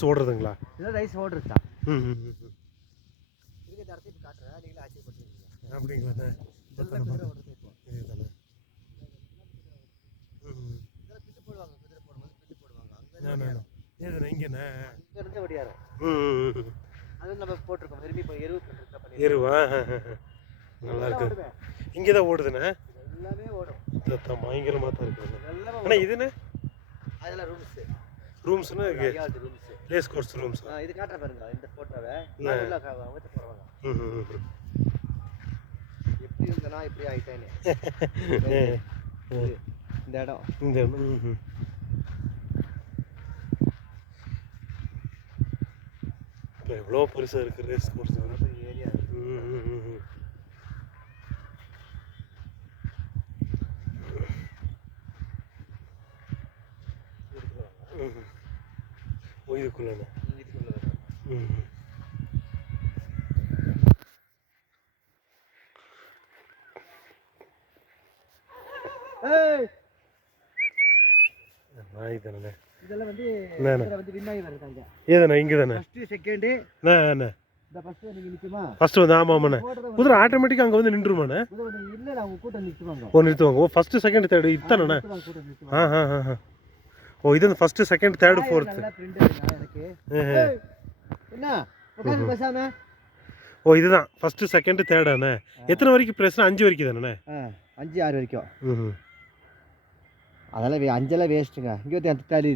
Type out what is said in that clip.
Rights ஓடுறதுங்களா? இதெல்லாம் rice ஓடுறதா? ம் ம் ம் இதுக்கு இந்த இடத்த இப்போ காட்டுறேன், நீங்களே ஆச்சரியப்பட்டுருக்கீங்க. அப்படிங்களாண்ணே? இதெல்லாம் குதிரை ஓடுறது இப்போ. இதுதானே? ம் இதெல்லாம் பில்லு போடுவாங்க, குதிரை போடும்போது பில்லு போடுவாங்க. இதுண்ணே இங்கேண்ணே? இங்கேருந்து ஒடியாரம். ம் அது நம்ம போட்டிருக்கோம், விரும்பி இப்போ எருவு பண்ணுறதுக்கா எருவா? நல்லா இருக்கு. இங்கே தான் ஓடுதுண்ணே? எல்லாமே ஓடும். பயங்கரமாக தான் இருக்குது. நல்லா ஆனால் இதுண்ணே? அதெல்லாம் ரூம்ஸு. ரூம்ஸ்னா ரூம்ஸு. Race course rooms. இது காட்டுற பாருங்க இந்த ஃபோட்டோவை அமைச்சு போடுவாங்க. எப்படி இருந்தனா இப்படி ஆயிட்டேன்னு இந்த இடம் இந்த இப்போ எவ்வளோ பெருசாக இருக்குது ரேஸ் கோர்ஸ் ஏரியா. இதுக்குள்ளே நாய் தானே? இதெல்லாம் வந்து விண்ணாய் வருதாங்க. ஏதாண்ணே இங்கே தானே? ஃபஸ்ட்டு செகண்டு அண்ணே இந்த ஃபஸ்ட்டு நீங்கள் நிற்குமா? ஃபஸ்ட்டு வந்து ஆமாம்ண்ணே. குதிரை ஆட்டோமேட்டிக்காக அங்கே வந்து நின்றுமாண்ணே? இல்லை அவங்க கூட்டம் நிறுத்துவாங்க. ஓ நிறுத்துவாங்க. ஓ ஃபஸ்ட்டு செகண்ட் தேர்டு இத்தானண்ணே? ஓ இது ஃபஸ்ட்டு செகண்ட் தேர்டு ஃபோர்த்து. எனக்கு என்ன பேசாம? ஓ இதுதான் ஃபஸ்ட்டு செகண்ட் தேர்டாண்ணே? எத்தனை வரைக்கும் ப்ரெஸ்னா 5 வரைக்கும் தானே? 5 6 வரைக்கும். அதெல்லாம் 5 வேஸ்ட்டுங்க. இங்கே